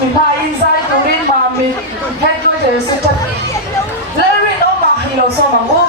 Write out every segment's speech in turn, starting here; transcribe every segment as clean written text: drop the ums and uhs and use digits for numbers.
mình hai inside turin Mamit head go to sit up Larry no ma hilo so mangu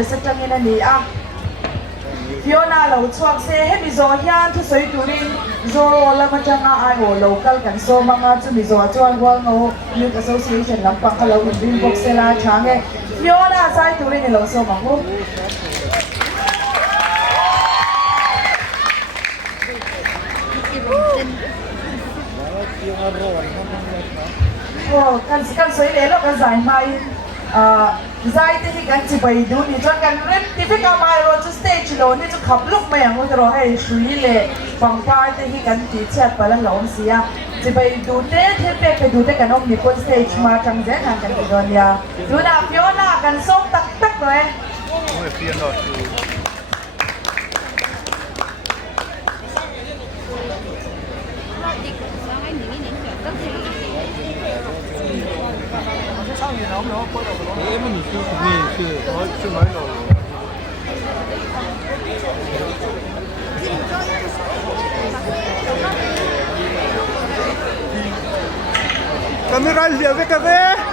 จะสักจังยันนี่อ่ะฟิโอน่าเราชวกเซ่ให้มิโซฮิอันทุสอยตุรินโซโรแล้วมันจะงาไอโอโลคัลกันโซมังอาจุมิโซจวนวังโอยูทแอสโซเชชันลำปังเขาเราอินบินบ็อกเซล่าช้างเอฟิโอน่าใส่ตุรินเราโซมังโอโอ้กันสวยเลยแล้วกันใส่ไม้ใจที่กันจะไปดูนี่จนกันเริ่มที่พี่ก็มาเราจะสเตจโลนี่จะขับลุกมาอย่างว่าเราให้ช่วยเลยฟังพาที่กันที่เช็ดไปแล้วเราเสีย chỉ phải đủ thế thế phải đủ thế cái ông nhịp quân stage mà chẳng dễ hàng cái rồi nha lúc nào Fiona cần sống tắc tắc rồi em mình是什么意思？是哪种？Kami kalian ke kafe?